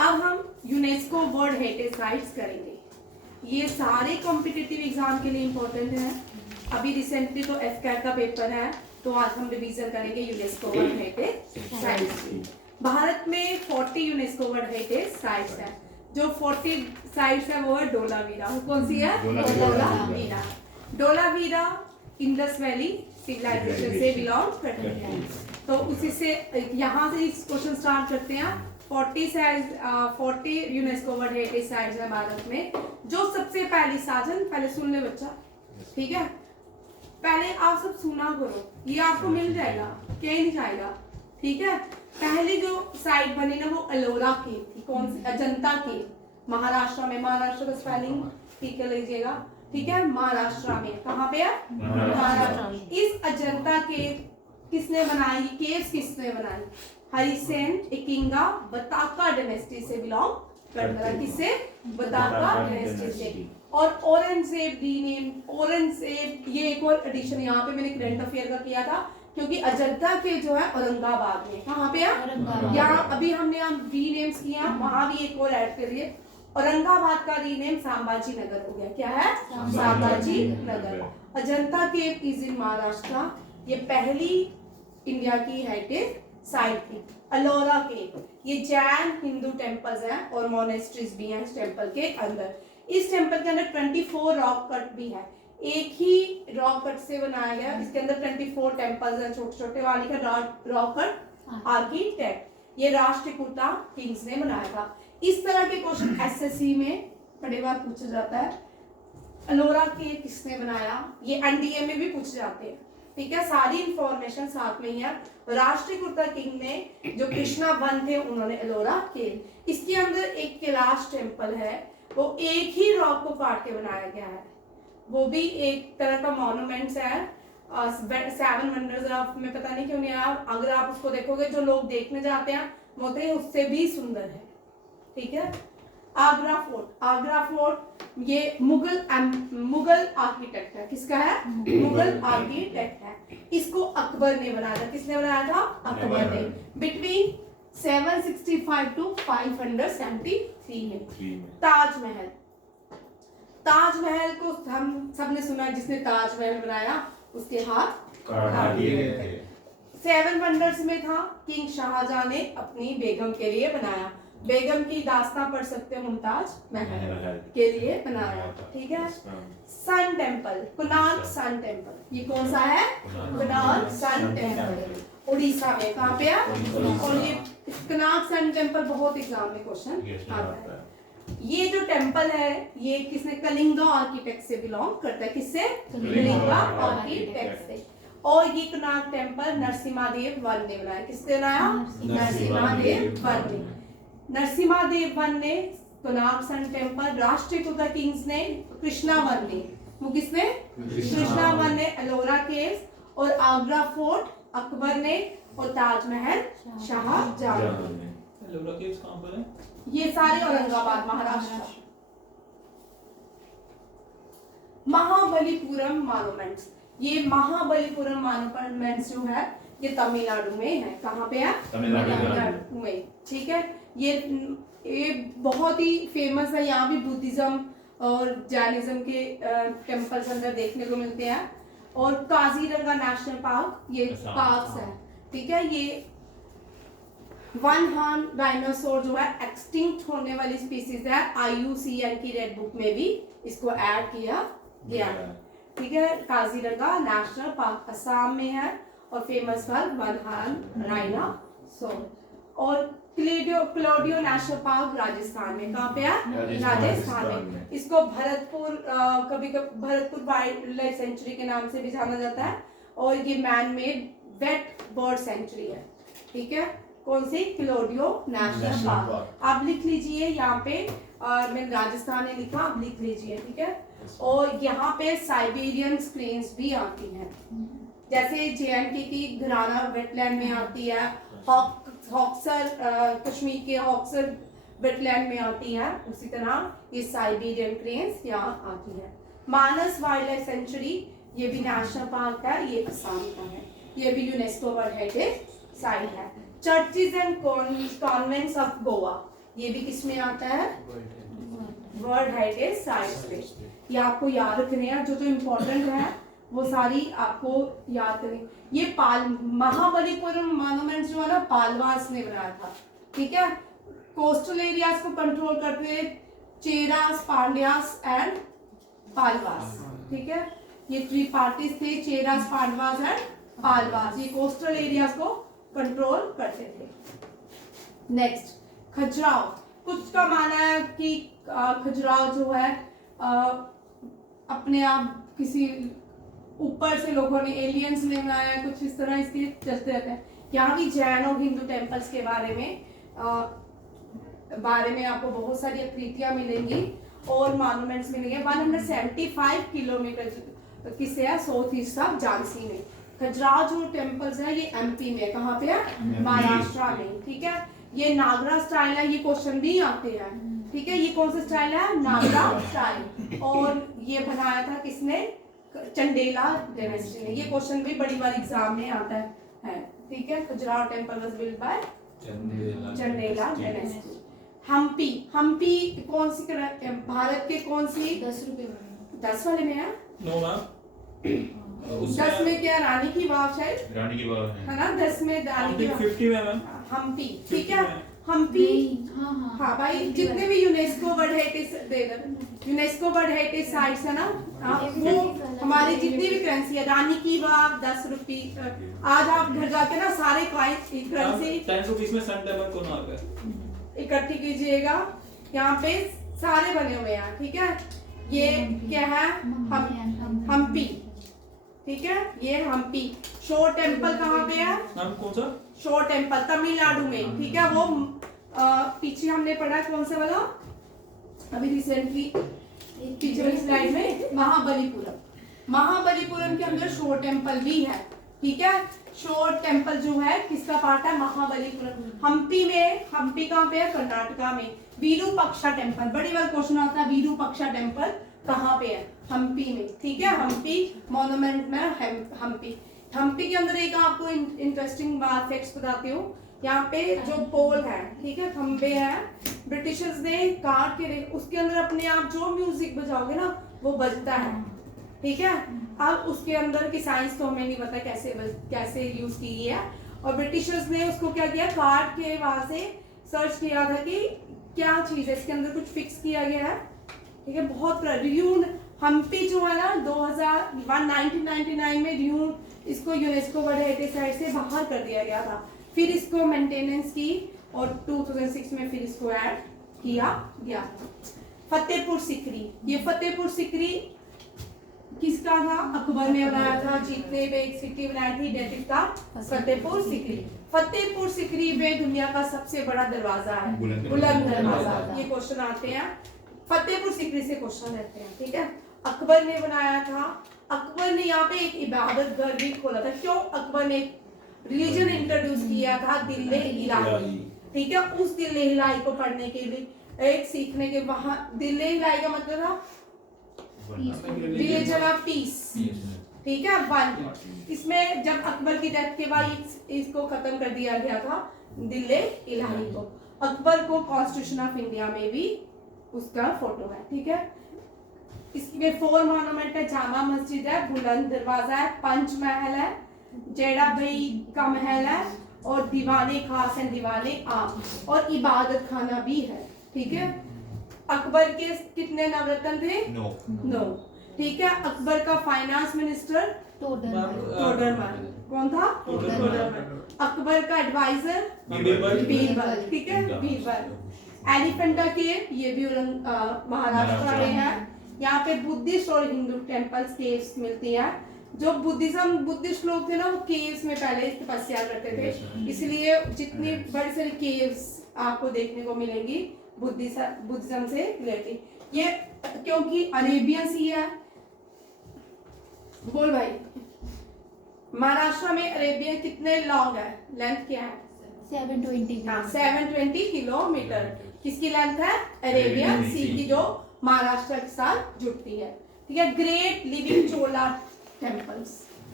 अब हम UNESCO world heritage sites करेंगे। ये सारे कॉम्पिटिटिव एग्जाम के लिए इम्पोर्टेंट है। अभी रिसेंटली तो एफकैट का पेपर है, तो आज हम रिवीजन करेंगे यूनेस्को वर्ल्ड हेरिटेज साइट्स की। भारत में 40 यूनेस्को वर्ल्ड हेरिटेज साइट्स है। जो 40 साइट्स है वो है डोलावीरा। कौन सी है? Dholavira. Dholavira Indus Valley civilisation से बिलोंग करती है। तो उसी से यहाँ से इस क्वेश्चन स्टार्ट करते हैं। 40 यूनेस्को वर्ल्ड हेरिटेज साइट्स है भारत में। जो सबसे पहली साजन, पहले सुन ले बच्चा, ठीक है? पहले आप सब सुना करो, ये आपको मिल जाएगा, कहीं नहीं जाएगा, ठीक है? पहली जो साइट बनी ना वो एलोरा केव थी। कौन सी? अजंता केव, महाराष्ट्र में। महाराष्ट्र का स्पेलिंग ठीक कर लीजिएगा, ठीक है? महाराष्ट्र में। कहाँ पे है? महाराष्ट्र में। इस अजंता केव किसने बनाई? केव्स किसने बनाई? हरिसेन एकिंगा बताका डायनेस्टी से बिलोंग करता है। किससे? बताका डायनेस्टी से। और औरंगजेब डी नेम, औरंगजेब, ये एक और एडिशन यहाँ पे मैंने करंट अफेयर का किया था, क्योंकि अजंता के जो है औरंगाबाद में। कहाँ पे है? यहाँ अभी हमने री नेम्स किया, वहां भी एक और ऐड करिए। औरंगाबाद का रीनेम सांबाजी नगर हो गया। क्या है? Sambhaji Nagar. Ajanta cave is in Maharashtra. ये पहली इंडिया की हेरिटेज साइट थी। अलोरा केव, ये जैन हिंदू टेम्पल्स हैं और मोनेस्ट्रीज भी हैं इस टेम्पल के अंदर। इस टेम्पल के अंदर 24 रॉक कट भी है। एक ही रॉक कट से बनाया गया। इसके अंदर 24 टेम्पल्स हैं, छोटे छोटे वाली का रॉक कट आर्किटेक्ट ये राष्ट्रकूटा किंग्स ने बनाया था। इस तरह के क्वेश्चन एसएससी में बड़े बार पूछा जाता है। अलोरा केव किसने बनाया? ये एनडीए में भी पूछे जाते हैं, ठीक है? सारी इंफॉर्मेशन साथ में ही है। राष्ट्रकूटा किंग ने जो कृष्णा वन थे उन्होंने एलोरा केव। इसके अंदर एक कैलाश टेम्पल है, वो एक ही रॉक को काट के बनाया गया है। वो भी एक तरह का मॉन्यूमेंट्स है। 7 वंडर्स ऑफ में पता नहीं क्यों नहीं आया। अगर आप उसको देखोगे, जो लोग देखने जाते हैं बोलते हैं उससे भी सुंदर है, ठीक है? आगरा फोर्ट, आगरा फोर्ट ये मुगल आर्किटेक्ट है। किसका है? मुगल आर्किटेक्ट है। इसको अकबर ने बनाया था। किसने बनाया था? अकबर ने। बिटवीन 765 टू 573 में। ताजमहल, ताजमहल को हम सबने सुना, जिसने ताजमहल बनाया उसके हाथ काट दिए गए थे। 7 वंडर्स में था। किंग शाहजहां ने अपनी बेगम के लिए बनाया। बेगम की दास्तां पढ़ सकते हो, मुमताज महल के लिए बनाया, ठीक है? Sun temple, Konark sun temple, ये कौन सा है? कोणार्क सन टेम्पल उड़ीसा में। कहाँ पे है? और ये कोणार्क सन टेम्पल बहुत एग्जाम में क्वेश्चन आता है। ये जो टेम्पल है ये किसने? कलिंगा आर्किटेक्ट से बिलोंग करता है। किससे? कलिंगा आर्किटेक्ट से। और ये कोणार्क टेम्पल नरसिम्हादेव वन ने बनाया। किसने बनाया? नरसिम्हादेव वन ने। नरसिम्हादेव वन ने Konark sun temple, Rashtrakuta kings ने कृष्णा वन ने। वो किसने? कृष्णा वन ने। एलोरा केव्स और आगरा फोर्ट अकबर ने, और ताजमहल शाहजहां ने। एलोरा केव्स कहां पर है? ये सारे औरंगाबाद, महाराष्ट्र। महाबलीपुरम मॉन्यूमेंट्स, ये महाबलीपुरम मॉन्यूमेंट्स जो है ये तमिलनाडु में है। कहाँ पे है? तमिलनाडु में, ठीक है? ये बहुत ही फेमस है। यहाँ भी बुद्धिज्म और जैनिज्म के टेम्पल्स अंदर देखने को मिलते हैं। और काजीरंगा नेशनल पार्क, ये पार्क्स है, ठीक है? ये वन हॉर्न डायनासोर जो है एक्सटिंक्ट होने वाली स्पीसीज है। IUCN की रेड बुक में भी इसको ऐड किया गया है, ठीक है? काजीरंगा नेशनल पार्क असम में है और famous for one horn dinosaur. और क्लोडियो नेशनल पार्क राजस्थान में। कहाँ पे है? राजस्थान में। इसको भरतपुर, कभी कभी भरतपुर वाइल्ड लाइफ सेंचुरी के नाम से भी जाना जाता है। और ये man made wet bird sanctuary है, ठीक है? कौन सी? क्लोडियो नेशनल पार्क। आप लिख लीजिए यहाँ पे, मैंने राजस्थान ने लिखा, आप लिख लीजिए, ठीक है? और यहाँ पे साइबेरियन क्रेन्स भी आती हैं, जैसे JNK की घराना वेटलैंड में आती है। हॉक्सर, कश्मीर के हॉक्सर वेटलैंड में आती है। उसी तरह ये साइबेरियन क्रेन्स यहाँ आती है। मानस वाइल्ड लाइफ सेंचुरी, ये भी नेशनल पार्क है, ये असम का है। ये भी यूनेस्को वर्ल्ड हेरिटेज साइट है। Churches and convents of Goa, ये भी किस में आता है, वर्ल्ड हेरिटेज साइट्स में। ये आपको याद रखने हैं, जो इम्पोर्टेंट है वो सारी आपको याद करनी। ये महाबलीपुरम मॉन्यूमेंट जो है ना, पालवास ने बनाया था, ठीक है। कोस्टल एरियाज को कंट्रोल करते थे चेरास, पांड्यास एंड पालवास, ठीक है। ये 3 पार्टीज थे, चेरास, पांडवास एंड पालवास। ये कोस्टल एरियाज को कंट्रोल करते थे। नेक्स्ट, खजुराहो। कुछ का मानना है कि खजुराहो जो है अपने आप किसी ऊपर से लोगों ने, एलियंस ने बनाया, कुछ इस तरह इसके चलते रहते हैं। यहाँ भी जैन और हिंदू टेम्पल्स के बारे में आपको बहुत सारी आकृतियां मिलेंगी और मॉन्यूमेंट्स मिलेंगे। 175 किलोमीटर किससे है, साउथ ईस्ट ऑफ झांसी में। खजुराहो जो टेम्पल्स है ये एमपी में, कहाँ पे है, महाराष्ट्र में, ठीक है। ये नागरा स्टाइल है, ये क्वेश्चन भी आते हैं, ठीक है। ये कौन सा स्टाइल है, नागरा स्टाइल। और ये बनाया था किसने, चंदेला डायनेस्टी ने। ये क्वेश्चन भी बड़ी बार एग्जाम में आता है, ठीक है। Khajuraho temple was built by Chandela dynasty. Hampi, Hampi कौन सी भारत के कौन सी, 10 रुपए में, 10 वाले में है, नो मैम 10 में क्या, रानी की वाव शायद, रानी की बात है ना, 10 में रानी की वाव। 50 में मैम, हम्पी, ठीक है। हम्पी, हाँ भाई, जितने भी UNESCO world heritage UNESCO world heritage sites है ना, वो हमारी जितनी भी करेंसी है, रानी की वाव 10 रुपये। आज आप घर जाके ना सारे करेंसी 10 रुपीस में सन टेम्पल कौन आ गया, इकट्ठी कीजिएगा। यहाँ पे सारे बने हुए हैं, ठीक है। ये क्या है, हम्पी, ठीक है। ये हम्पी। शोर टेम्पल कहाँ पे है, मैम कौन सा, शोर टेम्पल तमिलनाडु में, ठीक है। वो पीछे हमने पढ़ा कौन सा वाला, अभी रिसेंटली पीछे वाली स्लाइड में, महाबलीपुरम। महाबलीपुरम के अंदर शोर टेम्पल भी है, ठीक है। शोर टेम्पल जो है किसका पार्ट है, महाबलीपुरम। हम्पी में, हम्पी कहाँ पे है, कर्नाटका में। विरूपाक्षा टेम्पल, बड़ी बार क्वेश्चन आता है, विरूपाक्षा टेम्पल कहाँ पे है, हम्पी में, ठीक है। हम्पी मॉन्यूमेंट में हम्पी। हम्पी के अंदर एक आपको इंटरेस्टिंग बात, फैक्ट्स बताती हूँ। यहाँ पे जो पोल है, ठीक है, खंबे हैं, ब्रिटिशर्स ने काट के उसके अंदर अपने आप जो म्यूजिक बजाओगे ना वो बजता है, ठीक है। अब उसके अंदर की साइंस तो हमें नहीं पता कैसे यूज की है। और ब्रिटिशर्स ने उसको क्या किया, काट के वहां से सर्च किया था कि क्या चीज है, इसके अंदर कुछ फिक्स किया गया है, ठीक है। बहुत रियून हम्पी जो है ना 1999 में रियून इसको यूनेस्को वर्ल्ड हेरिटेज साइट से बाहर कर दिया गया था। फिर इसको मेंटेनेंस की और 2006 में फिर इसको ऐड किया गया था। फतेहपुर सिकरी, ये फतेहपुर सिकरी किसका था, अकबर ने बनाया था। जितने भी एक सिटी बनाई थी डेट का फतेहपुर सिकरी। फतेहपुर सिकरी में दुनिया का सबसे बड़ा दरवाजा है, बुलंद दरवाजा। ये क्वेश्चन आते हैं, फतेहपुर सिकरी से क्वेश्चन रहते हैं, ठीक है। अकबर ने बनाया था। अकबर ने यहाँ पे एक इबादत घर भी खोला था। क्यों, अकबर ने रिलीजन इंट्रोड्यूस किया था, दिल्ली इलाही, ठीक है। उस दिल्ली इलाही को पढ़ने के लिए, एक सीखने के, वहां दिल्ली इलाही का मतलब था रिलीजन ऑफ पीस, ठीक है, वन। इसमें जब अकबर की डेथ के बाद इसको खत्म कर दिया गया था, दिल्ली इलाही को। अकबर को कॉन्स्टिट्यूशन ऑफ इंडिया में भी उसका फोटो है, ठीक है। इसमें 4 मॉन्यूमेंट है, जामा मस्जिद है, बुलंद दरवाजा है, पंच महल है, जेड़ा भाई का महल है, और दीवाने खास है, दीवाने आम, और इबादत खाना भी है, ठीक है। अकबर के कितने नवरत्न थे, 9, ठीक है। अकबर का फाइनेंस मिनिस्टर टोडरमल, कौन था, टोडरमल। अकबर का एडवाइजर बीरबल, ठीक है, बीरबल। एलिफेंटा केव, ये भी महाराष्ट्र में है। यहाँ पे बुद्धिस्ट और हिंदू टेम्पल्स, केव्स मिलती हैं। जो बुद्धिस्ट लोग थे ना, वो केव्स में पहले तपस्या करते थे, इसलिए जितनी बड़ी सारी केव्स आपको देखने को मिलेंगी बुद्धिज्म से रिलेटेड। ये क्योंकि अरेबियन सी है, बोल भाई, महाराष्ट्र में अरेबियन कितने लॉन्ग है, लेंथ क्या है, 720 किलोमीटर। किसकी लेंथ है, अरेबियन सी की, जो महाराष्ट्र के साथ जुड़ती है, ठीक है। ग्रेट लिविंग चोला टेम्पल्स,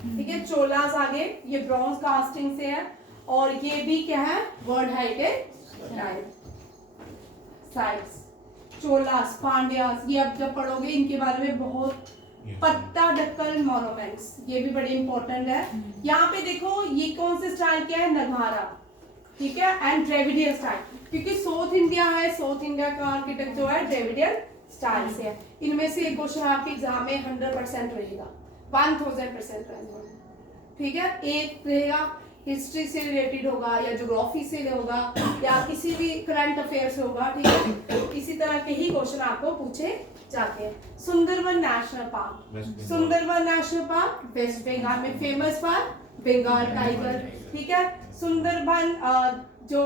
ठीक है। चोलास आगे, ये ब्रॉन्ज कास्टिंग से है, और ये भी क्या है, world heritage site. Sites, Cholas, Pandyas, ये अब जब पढ़ोगे इनके बारे में बहुत। पट्टाडकल मॉन्यूमेंट्स, ये भी बड़े इंपॉर्टेंट है। यहाँ पे देखो ये कौन से स्टाइल क्या है, नगारा, ठीक है, एंड द्रविडियन स्टाइल, क्योंकि साउथ इंडिया है, साउथ इंडिया का आर्किटेक्ट जो है द्रविडियन स्टाइल से है। इनमें से एक क्वेश्चन आपके एग्जाम में 100% रहेगा, 1000% रहेगा, ठीक है। एक रहेगा हिस्ट्री से रिलेटेड होगा या ज्योग्राफी से होगा या किसी भी करंट अफेयर से होगा, ठीक है। इसी तरह के ही क्वेश्चन आपको पूछे जाते हैं। Sundarban national park, Sundarban national park West Bengal में फेमस फॉर बंगाल टाइगर, ठीक है। सुंदरबन जो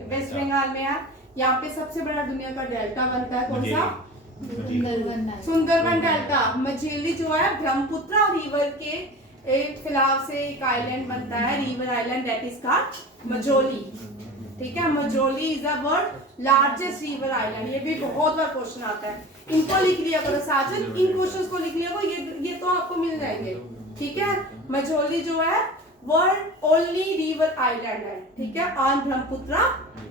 वेस्ट बंगाल में है, यहाँ पे सबसे बड़ा दुनिया का डेल्टा बनता है, कौन सा, सुंदरबन डेल्टा। मझेली जो है ब्रह्मपुत्र रिवर के एक फिलहाल से एक आइलैंड बनता है, river island, that is called Majholi, ठीक है। Majholi is the world largest river island. ये भी बहुत बार क्वेश्चन आता है, इनको लिख लिया करो साजन, इन क्वेश्चंस को लिख लिया करो, ये तो आपको मिल जाएंगे, ठीक है। मझोली जो है वर्ल्ड ओनली रिवर आइलैंड है, ठीक है, on Brahmaputra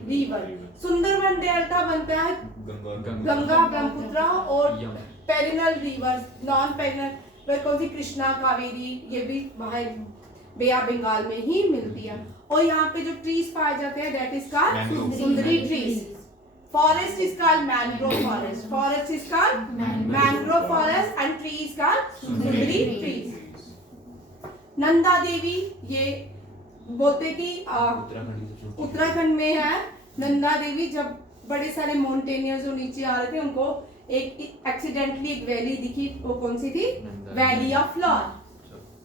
river. Sundarban delta बनता है गंगा, ब्रह्मपुत्र और पेरिनल रिवर, नॉन पेरिनल कौन सी, कृष्णा, कावेरी, ये भी बाहर बे ऑफ बंगाल में ही मिलती है। और यहाँ पे जो ट्रीज पाए जाते हैं that is called Sundari trees. Forest is called mangrove forest, forest is called mangrove forest and tree is called Sundari trees. Nanda Devi, ये बोलते कि उत्तराखंड में है नंदा देवी। जब बड़े सारे माउंटेनियर्स जो नीचे आ रहे थे, उनको एक एक्सीडेंटली एक वैली दिखी, वो कौन सी थी, वैली ऑफ फ्लावर।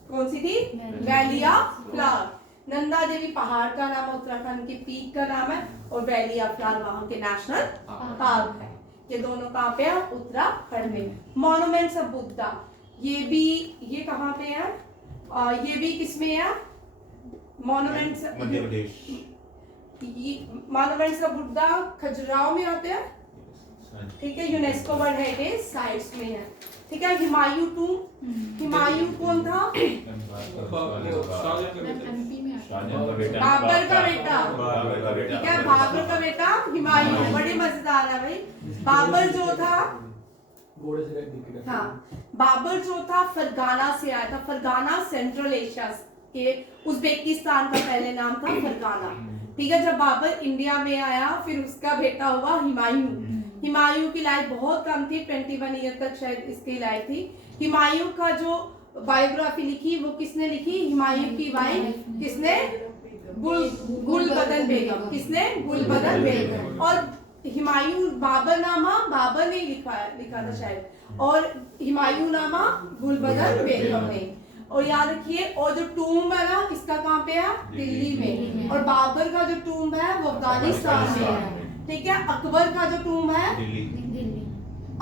कौन सी थी, valley of flower. Nanda Devi पहाड़ का नाम है, उत्तराखंड के पीक का नाम है, और वैली ऑफ फ्लावर वहां के नेशनल पार्क है। ये दोनों कहाँ पे है, उत्तराखंड में। मॉन्यूमेंट्स ऑफ बुद्धा, ये भी, ये कहाँ पे है, ये भी किसमें है, monuments Madhya Pradesh. Monuments of Buddha Khajuraho में होते हैं, ठीक है, यूनेस्को वर्ल्ड हेरिटेज साइट्स में है, ठीक है। हुमायूं टूम, हुमायूं कौन था, बाबर का बेटा, ठीक है, बाबर का बेटा हुमायूं, बड़ी मजेदार है भाई। बाबर जो था, हाँ, बाबर जो था फरगाना से आया था, फरगाना सेंट्रल एशिया के, उज्बेकिस्तान का पहले नाम था फरगाना, ठीक है। जब बाबर इंडिया में आया, फिर उसका बेटा हुआ हुमायूं। हुमायूं की लाइफ बहुत कम थी, 21 ईयर तक शायद इसकी लाइफ थी। हुमायूं का जो बायोग्राफी लिखी वो किसने लिखी, हुमायूं की वाइफ किसने, गुलबदन बेगम, किसने, गुलबदन बेगम। और हुमायूं बाबर नामा बाबर ने लिखा था शायद, और हुमायूं नामा गुलबदन बेगम ने। और याद रखिए, और जो टूम्ब है ना, इसका कहाँ पे है, दिल्ली में, और बाबर का जो टूम्ब है वो अफगानिस्तान में है, ठीक है। अकबर का जो टूम्ब है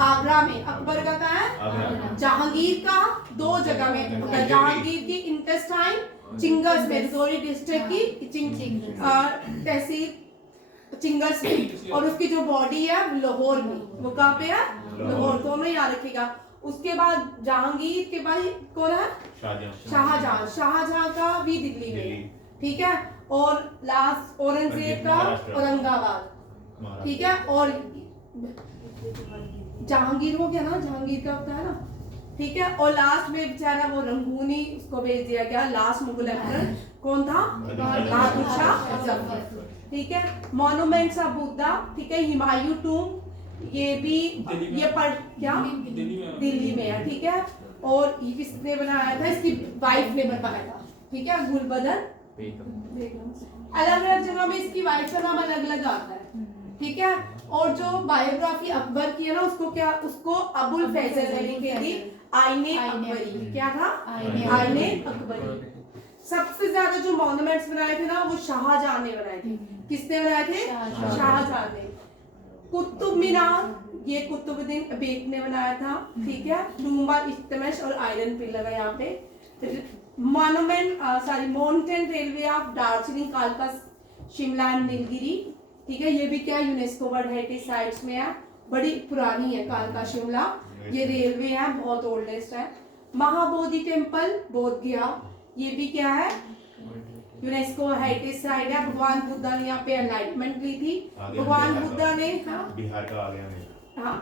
आगरा में, अकबर का कहाँ है, जहांगीर का 2 जगह में होता है, जहांगीर की इंटेस्टाइन चिंगस में, रिजौरी डिस्ट्रिक्ट की तहसील चिंगस में, और उसकी जो बॉडी है लाहौर में, वो कहाँ पे है, लाहौर, दोनों याद रखिएगा। उसके बाद जहांगीर के बाद कौन है, शाहजहां, शाहजहां का भी दिल्ली में, ठीक है। और लास्ट औरंगजेब का औरंगाबाद, ठीक है। और जहांगीर हो गया ना, जहांगीर का होता है ना, ठीक है। और लास्ट में बेचारा वो रंगूनी, उसको भेज दिया गया, लास्ट मुगल एम्परर कौन था, बहादुर शाह जफर, ठीक है। मॉन्यूमेंट्स ऑफ बुद्धा, ठीक है। हुमायूं टूम्ब, ये भी ये पढ़ क्या, दिल्ली में है, ठीक है। और ये किसने बनाया था, इसकी वाइफ ने बनाया था, ठीक है, गुलबदन बेगम। अलग अलग जगह में इसकी वाइफ का नाम अलग अलग आता है, ठीक है। और जो बायोग्राफी अकबर की है ना, उसको क्या, उसको अबुल फैजल ने लिखी थी, आईने अकबरी, क्या था, आईने अकबरी। सबसे ज्यादा जो मॉन्यूमेंट्स बनाए थे ना, वो शाहजहां ने बनाए थे। किसने बनाए थे, शाहजहां ने। कुतुब मीनार, ये कुतुबुद्दीन ऐबक ने बनाया था, ठीक है। लूम्बा इल्तुतमिश और आयरन पिलर है यहाँ पे। Monument mountain railway of Darjeeling, कालका, शिमला एंड नीलगिरी, ठीक है। ये भी क्या, यूनेस्को वर्ल्ड हेरिटेज साइट्स में है, बड़ी पुरानी है कालका शिमला, ये रेलवे है, बहुत ओल्डेस्ट है। महाबोधि टेम्पल, बोध गया, ये भी क्या है, यूनेस्को हेरिटेज साइट है। भगवान बुद्धा ने यहाँ पे एनलाइटमेंट ली थी। भगवान बुद्धा ने बिहार का आ गया मेरा। हाँ,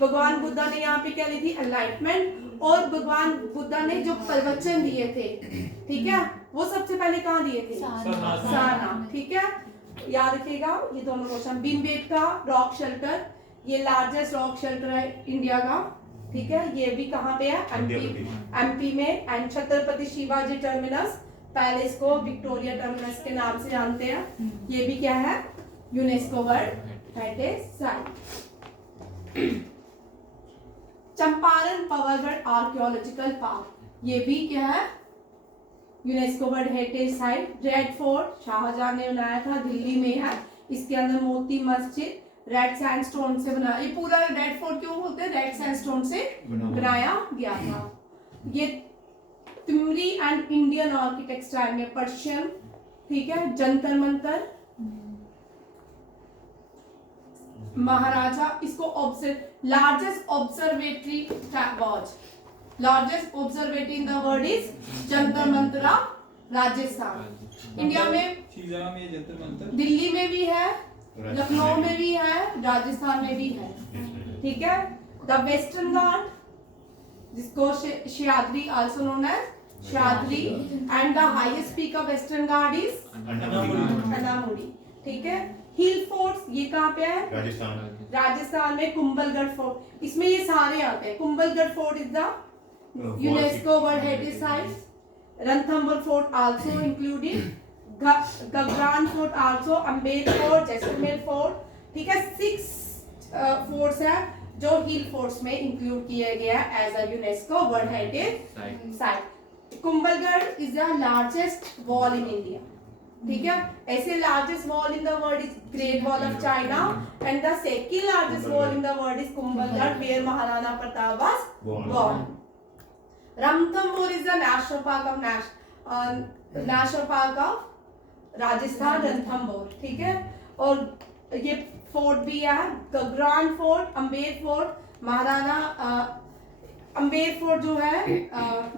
भगवान बुद्धा ने यहाँ पे क्या ली थी, एनलाइटमेंट। और भगवान बुद्धा ने जो प्रवचन दिए थे, ठीक है, वो सबसे पहले कहाँ दिए थे, सारनाथ। ठीक है, याद रखिएगा ये दोनों क्वेश्चन। भीमबेटका रॉक शेल्टर, ये लार्जेस्ट रॉक शेल्टर है इंडिया का। ठीक है, ये भी कहाँ पे है, एमपी में। And Chhatrapati Shivaji terminus palace को विक्टोरिया टर्मिनस के नाम से जानते हैं। ये भी क्या है, UNESCO world heritage site. Champaran Pavagadh archaeological park, ये भी क्या है, UNESCO world heritage site. Red fort Shahjahan ने बनाया था, दिल्ली में है। इसके अंदर मोती मस्जिद रेड सैंडस्टोन से बना, ये पूरा रेड फोर्ट क्यों बोलते हैं, रेड सैंडस्टोन से बनाया गया था। ये तिमरी एंड इंडियन आर्किटेक्ट स्टाइल में पर्शियन। ठीक है, जंतर मंतर महाराजा, इसको largest observatory watch, largest observatory in the world is Jantar Mantra, Rajasthan. India में शिजा में जंतर मंतर, दिल्ली में भी है, लखनऊ में भी है, राजस्थान में भी है। ठीक है, द वेस्टर्न घाट जिसको Sahyadri also known as Sahyadri, and the highest peak of western Ghat is Anamudi. ठीक है, हिल फोर्ट्स ये कहाँ पे है, राजस्थान में कुंभलगढ़ फोर्ट, इसमें ये सारे आते हैं। Kumbhalgarh fort is the UNESCO world heritage site. Ranthambore fort also included, Gagron fort also, Amber fort, Jaisalmer fort. ठीक है, 6 फोर्ट्स है जो हिल फोर्ट्स में इंक्लूड किए गया है as a UNESCO world heritage site. Kumbhalgarh is the largest wall in India. ठीक है, ऐसे largest wall in the world is great wall of China, and the second largest wall in the world is Kumbhalgarh where Maharana Pratap was born. Ranthambore is the national park of Rajasthan, Ranthambore. ठीक है, और ये fort भी है, Gagron fort, Amber fort, Maharana Amber fort जो है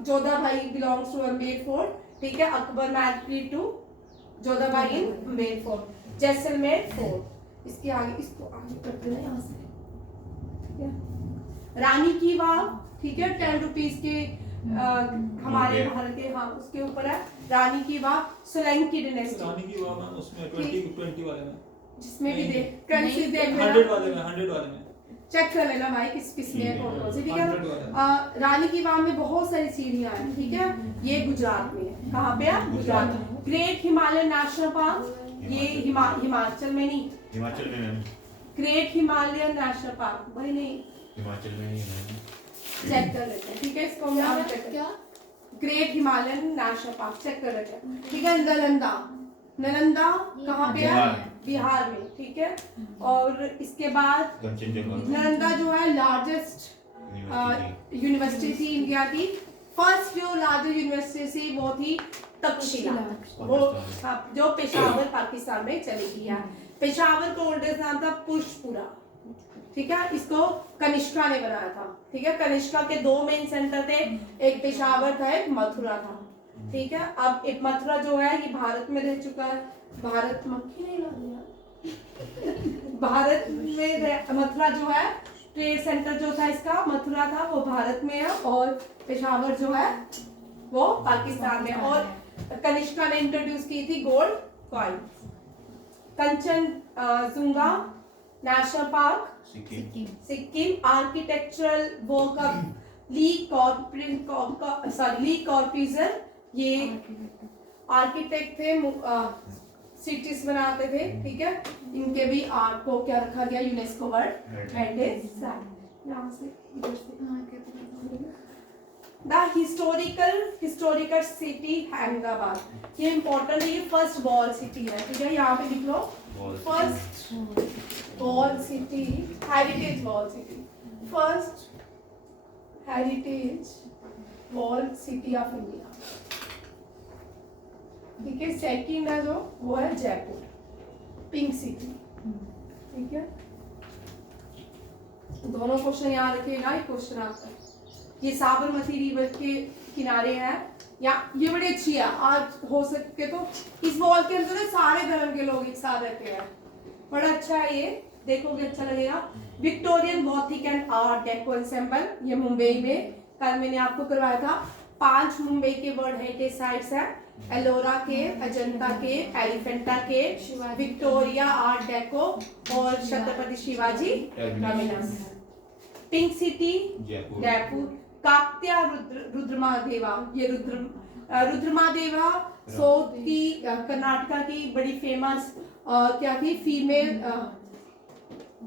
Jodha Bai belongs to Amber fort. ठीक है, Akbar married to Jodhabai in Amber fort. Jaisalmer fort, इसके आगे इसको आगे करते हैं यहाँ से। ठीक है, रानी की वाव, ठीक है, 10 रुपीज के हमारे भारत के, हाँ उसके ऊपर है रानी की वाव, सोलंकी डायनेस्टी। रानी की वाव मैम उसमें 20 वाले में, जिसमें भी देख करेंसी देख लेना, 100 वाले में चेक कर लेना भाई किस किस में कौन कौन सी। ठीक 100 है, वाला। रानी की वाव में बहुत सारी सीढ़ियां हैं। ठीक है, ये गुजरात में है, कहाँ पे है, Gujarat. Great Himalayan national park, ये हिमाचल में नहीं, हिमाचल में ma'am, great Himalayan national park भाई नहीं, हिमाचल में नहीं है। चेक कर लेते हैं। ठीक है, इसको हम यहाँ पे क्या, great Himalayan national park check कर लेते हैं। ठीक है, नालंदा कहाँ पे है, बिहार में। ठीक है, और इसके बाद नालंदा जो है लार्जेस्ट यूनिवर्सिटी थी इंडिया की। फर्स्ट जो लार्जेस्ट यूनिवर्सिटी थी वो थी तक्षशिला, वो जो पेशावर पाकिस्तान में चली गई है। पेशावर का ओल्डेस्ट नाम था पुष्पुरा। ठीक है, इसको कनिष्का ने बनाया था। ठीक है, कनिष्का के 2 मेन सेंटर थे, एक पेशावर था, एक मथुरा था। ठीक है, अब एक मथुरा जो है ये भारत में रह चुका है, भारत मक्खी नहीं ला दिया भारत में मथुरा जो है ट्रेड सेंटर जो था इसका मथुरा था, वो भारत में है, और पेशावर जो है वो पाकिस्तान में। और कनिष्का ने इंट्रोड्यूस की थी gold coin. Kanchenjunga national park Sikkim, architectural work of Le Corbusier, ये आर्किटेक्ट थे, सिटीज बनाते थे। ठीक है, इनके भी आर्ट को क्या रखा गया, यूनेस्को वर्ल्ड हेरिटेज साइट। यहाँ से इधर से द हिस्टोरिकल सिटी अहमदाबाद, ये इंपॉर्टेंट है, ये फर्स्ट वॉल सिटी है। ठीक है, यहाँ पे लिख लो, first wall city, heritage wall city, first heritage wall city of India. ठीक है, सेकंड है जो वो है जयपुर, पिंक सिटी। ठीक है, दोनों क्वेश्चन याद रखिएगा, एक क्वेश्चन आता है। ये साबरमती रिवर के किनारे है, या ये बड़ी अच्छी है, आज हो सके तो इस वॉल के अंदर ना सारे धर्म के लोग एक साथ रहते हैं, बड़ा अच्छा है ये, देखोगे अच्छा लगेगा। Victorian Gothic and art deco ensemble, ये मुंबई में कल मैंने आपको करवाया था। 5 मुंबई के वर्ल्ड हेरिटेज साइट्स है, एलोरा के, अजंता के, एलिफेंटा के, विक्टोरिया आर्ट डेको और Chhatrapati Shivaji terminus. Pink city Jaipur, Kakatiya Rudramadeva, ये रुद्रमादेवा साउथ की कर्नाटका की बड़ी फेमस क्या थी, फीमेल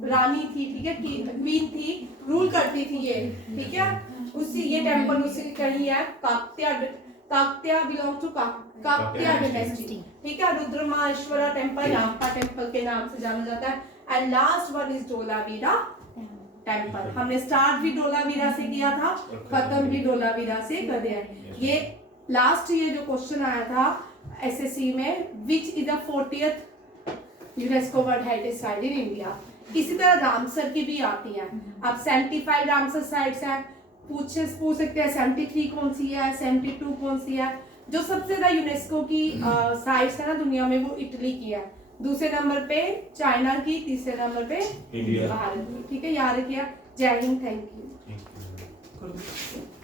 रानी थी, ठीक है, क्वीन थी, रूल करती थी ये, ठीक है। उसी ये टेंपल उसी कहीं है, Kakatiya belong to Kakatiya dynasty, ठीक है। रुद्रमाश्वरा टेंपल रामपा टेंपल के नाम से जाना जाता है। And last one is Dholavira temple. हमने स्टार्ट भी डोलावीरा से किया था, खत्म भी डोलावीरा से कर दिया। ये लास्ट ये जो क्वेश्चन आया था एसएससी में, which is the 40th UNESCO world heritage site in India. इसी तरह रामसर की भी आती है। अब 75 रामसर साइट्स हैं, पूछ सकते हैं 73 कौन सी है, 72 कौन सी है। जो सबसे ज्यादा यूनेस्को की साइट्स है ना दुनिया में, वो इटली की है, दूसरे नंबर पे चाइना की, तीसरे नंबर पे इंडिया। भारत की, ठीक है, याद किया। जय हिंद, थैंक यू। कर दो।